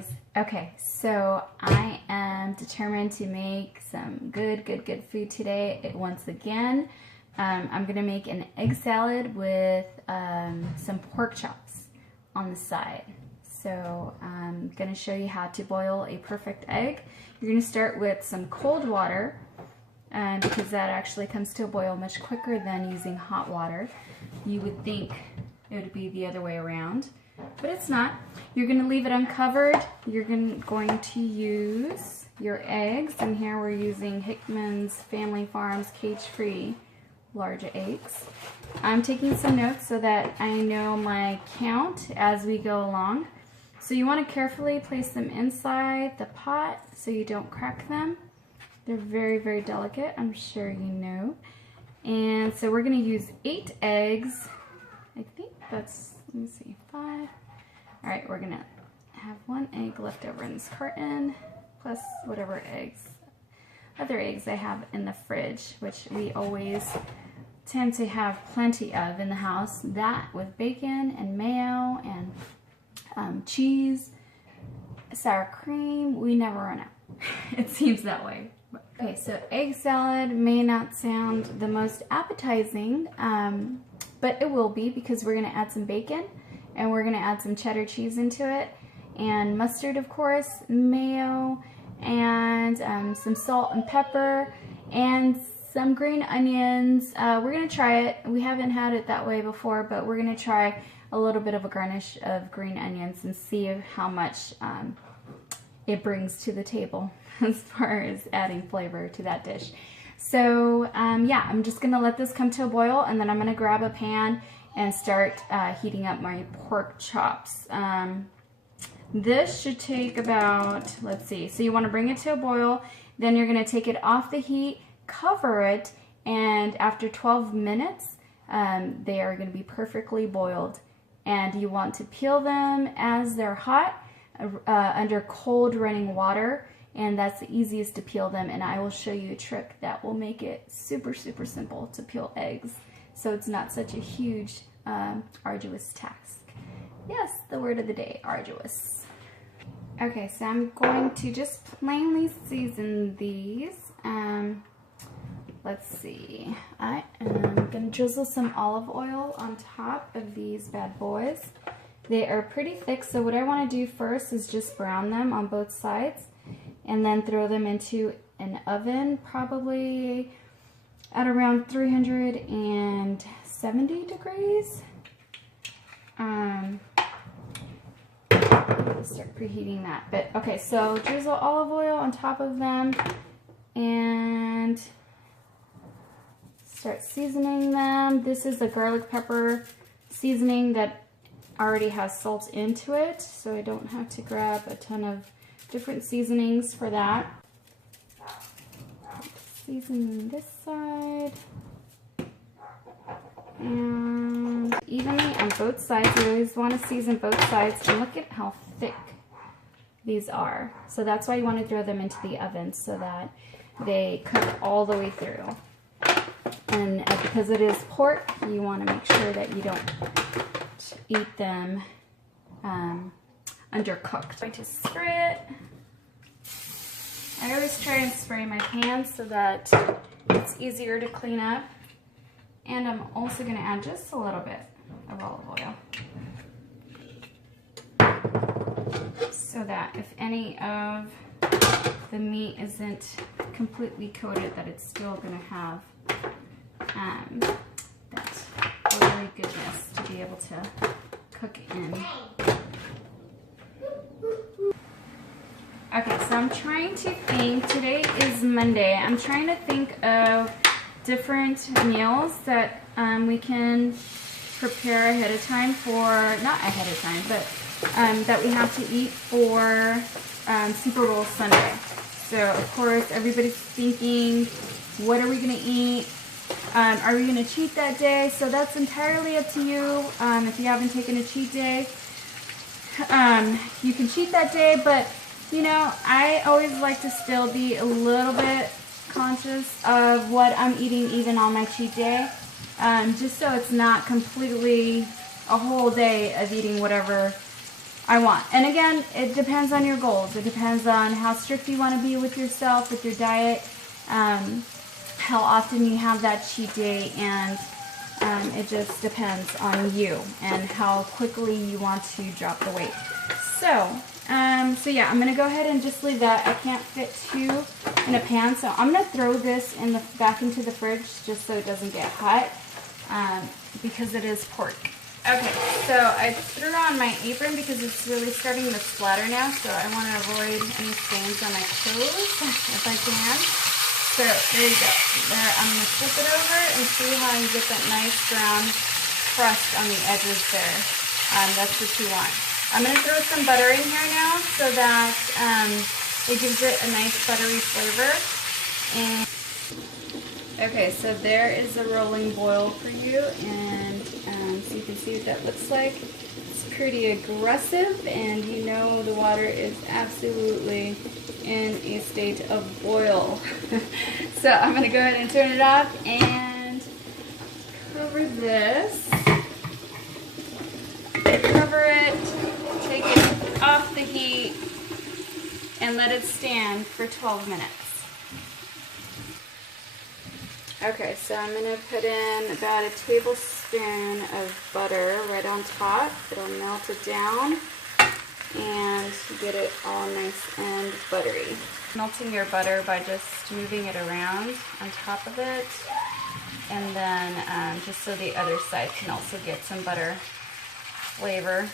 guys. Okay, so I am determined to make some good food today. Once again, I'm gonna make an egg salad with some pork chops on the side. So I'm gonna show you how to boil a perfect egg. You're gonna start with some cold water because that actually comes to a boil much quicker than using hot water. You would think it would be the other way around, but it's not. You're going to leave it uncovered. You're going to use your eggs, and here we're using Hickman's Family Farms cage-free large eggs. I'm taking some notes so that I know my count as we go along. So you want to carefully place them inside the pot so you don't crack them. They're very delicate, I'm sure you know. And so we're going to use 8 eggs. I think that's, let me see, 5. All right, we're gonna have 1 egg left over in this carton, plus whatever other eggs I have in the fridge, which we always tend to have plenty of in the house. That with bacon and mayo and cheese, sour cream, we never run out. It seems that way. Okay, so egg salad may not sound the most appetizing, but it will be because we're gonna add some bacon and we're gonna add some cheddar cheese into it, and mustard, of course, mayo, and some salt and pepper, and some green onions. We're gonna try it. We haven't had it that way before, but we're gonna try a little bit of a garnish of green onions and see how much it brings to the table as far as adding flavor to that dish. So yeah, I'm just gonna let this come to a boil, and then I'm gonna grab a pan and start heating up my pork chops. This should take about, let's see, so you want to bring it to a boil, then you're going to take it off the heat, cover it, and after 12 minutes they are going to be perfectly boiled. And you want to peel them as they're hot under cold running water, and that's the easiest to peel them, and I will show you a trick that will make it super simple to peel eggs, so it's not such a huge, arduous task. Yes, the word of the day, arduous. Okay, so I'm going to just plainly season these. Let's see. I am going to drizzle some olive oil on top of these bad boys. They are pretty thick, so what I want to do first is just brown them on both sides and then throw them into an oven, probably at around 370 degrees. Start preheating that. But okay, so drizzle olive oil on top of them and start seasoning them. This is a garlic pepper seasoning that already has salt into it, so I don't have to grab a ton of different seasonings for that. Season this side. And evenly on both sides. You always want to season both sides, and look at how thick these are. So that's why you want to throw them into the oven so that they cook all the way through. And because it is pork, you want to make sure that you don't eat them undercooked. I'm going to spray it. I always try and spray my pan so that it's easier to clean up. And I'm also going to add just a little bit of olive oil so that if any of the meat isn't completely coated, that it's still going to have that oily goodness to be able to cook in. Okay, so I'm trying to think, today is Monday, I'm trying to think of different meals that we can prepare ahead of time for, not ahead of time, but that we have to eat for Super Bowl Sunday. So of course everybody's thinking, what are we going to eat? Are we going to cheat that day? So that's entirely up to you. If you haven't taken a cheat day, you can cheat that day, but you know, I always like to still be a little bit conscious of what I'm eating even on my cheat day, just so it's not completely a whole day of eating whatever I want. And again, it depends on your goals. It depends on how strict you want to be with yourself, with your diet, how often you have that cheat day, and it just depends on you and how quickly you want to drop the weight. So yeah, I'm gonna go ahead and just leave that. I can't fit two in a pan, so I'm gonna throw this back into the fridge just so it doesn't get hot, because it is pork. Okay, so I threw on my apron because it's really starting to splatter now, so I want to avoid any stains on my clothes if I can. So there you go. There, I'm going to flip it over and see how you get that nice brown crust on the edges there. That's what you want. I'm going to throw some butter in here now so that it gives it a nice buttery flavor. And okay, so there is a rolling boil for you, and so you can see what that looks like. It's pretty aggressive, and you know the water is absolutely in a state of boil. So I'm going to go ahead and turn it off and cover this. Cover it, take it off the heat, and let it stand for 12 minutes. Okay, so I'm going to put in about a tablespoon of butter right on top. It'll melt it down and get it all nice and buttery. Melting your butter by just moving it around on top of it, and then just so the other side can also get some butter flavor.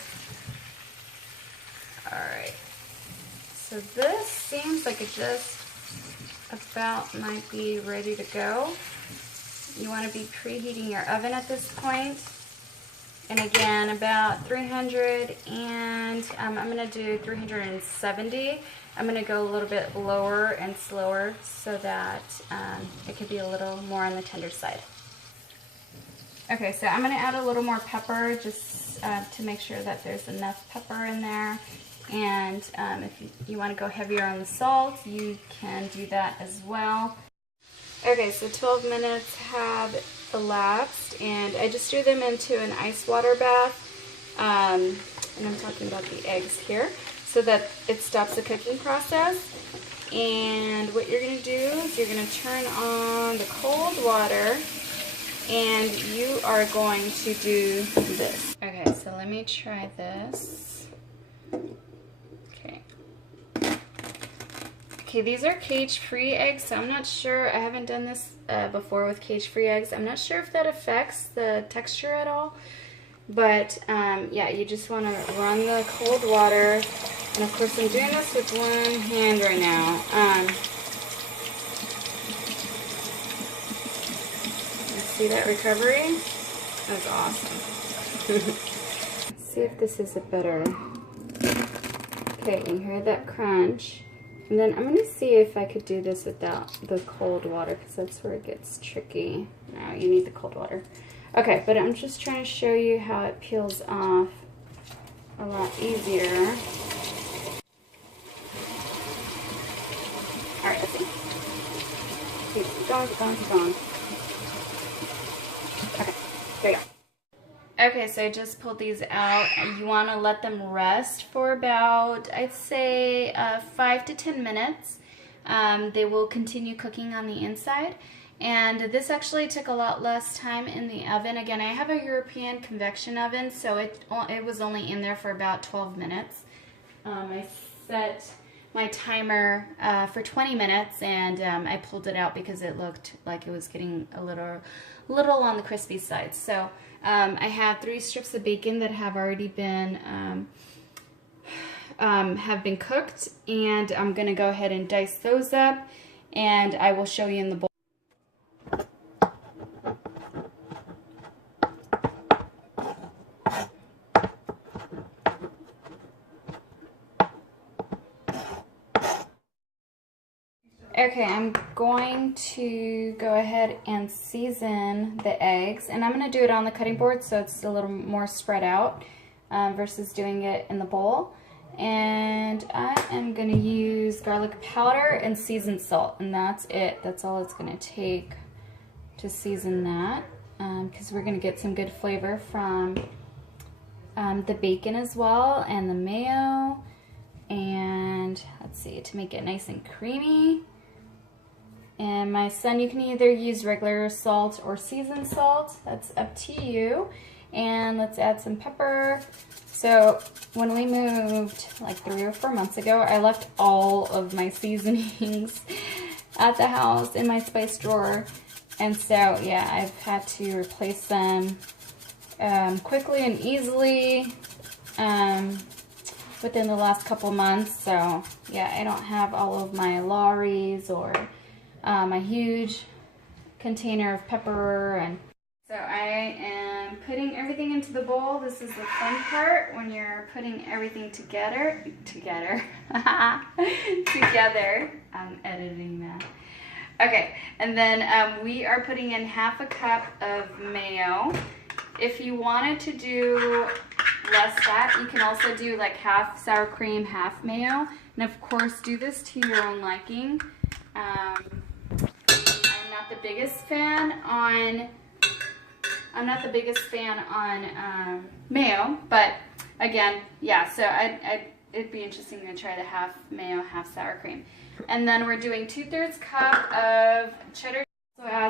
Alright, so this seems like it just about might be ready to go. You want to be preheating your oven at this point. And again, about 300, and I'm going to do 370. I'm going to go a little bit lower and slower so that it could be a little more on the tender side. Okay, so I'm going to add a little more pepper just to make sure that there's enough pepper in there. And if you want to go heavier on the salt, you can do that as well. Okay, so 12 minutes have elapsed, and I just threw them into an ice water bath, and I'm talking about the eggs here, so that it stops the cooking process. And what you're going to do is you're going to turn on the cold water, and you are going to do this. Okay, so let me try this. Okay, these are cage-free eggs, so I'm not sure, I haven't done this before with cage-free eggs. I'm not sure if that affects the texture at all, but yeah, you just want to run the cold water, and of course I'm doing this with one hand right now. See that recovery? That's awesome. See if this is a better. Okay, you hear that crunch. And then I'm going to see if I could do this without the cold water, because that's where it gets tricky. No, you need the cold water. Okay, but I'm just trying to show you how it peels off a lot easier. Alright, let's see. Keep going, keep going, keep going. Okay, there you go. Okay, so I just pulled these out. You want to let them rest for about, I'd say, 5 to 10 minutes. They will continue cooking on the inside. And this actually took a lot less time in the oven. Again, I have a European convection oven, so it was only in there for about 12 minutes. I set my timer for 20 minutes, and I pulled it out because it looked like it was getting a little on the crispy side. So I have 3 strips of bacon that have already been cooked, and I'm gonna go ahead and dice those up, and I will show you in the bowl. Okay, I'm going to go ahead and season the eggs, and I'm going to do it on the cutting board so it's a little more spread out versus doing it in the bowl. And I am going to use garlic powder and seasoned salt, and that's it. That's all it's going to take to season that, because we're going to get some good flavor from the bacon as well, and the mayo, and let's see, to make it nice and creamy. And my son, you can either use regular salt or seasoned salt. That's up to you. And let's add some pepper. So when we moved like 3 or 4 months ago, I left all of my seasonings at the house in my spice drawer. And so, yeah, I've had to replace them quickly and easily within the last couple months. So, yeah, I don't have all of my Lawry's or my huge container of pepper. And so I am putting everything into the bowl. This is the fun part when you're putting everything together. I'm editing that. Okay, and then we are putting in ½ a cup of mayo. If you wanted to do less fat, you can also do like half sour cream, half mayo. And of course, do this to your own liking. I'm not the biggest fan on mayo, but again, yeah. So it'd be interesting to try the half mayo, half sour cream. And then we're doing 2/3 cup of cheddar.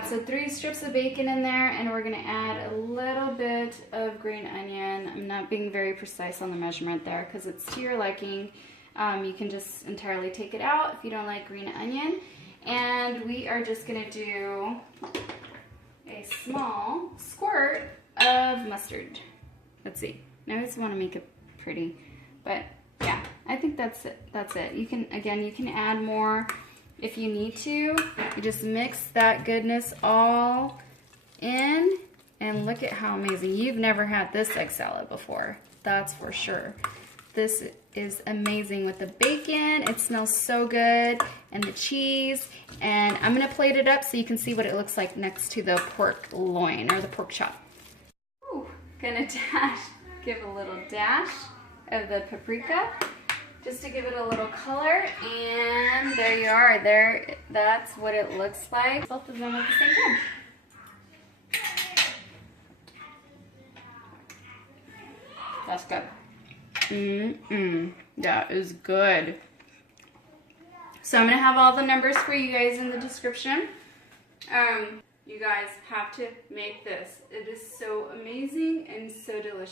So 3 strips of bacon in there, and we're gonna add a little bit of green onion. I'm not being very precise on the measurement there because it's to your liking. You can just entirely take it out if you don't like green onion. And we are just gonna do a small squirt of mustard. Let's see. Now I just want to make it pretty, but yeah, I think that's it. That's it. You can add more if you need to. You just mix that goodness all in, and look at how amazing. You've never had this egg salad before, that's for sure. This is amazing with the bacon. It smells so good, and the cheese. And I'm gonna plate it up so you can see what it looks like next to the pork loin or the pork chop. Ooh, gonna give a little dash of the paprika just to give it a little color. And there you are. There, that's what it looks like. Both of them at the same time. That's good. That is good. So I'm gonna have all the numbers for you guys in the description. You guys have to make this. It is so amazing and so delicious.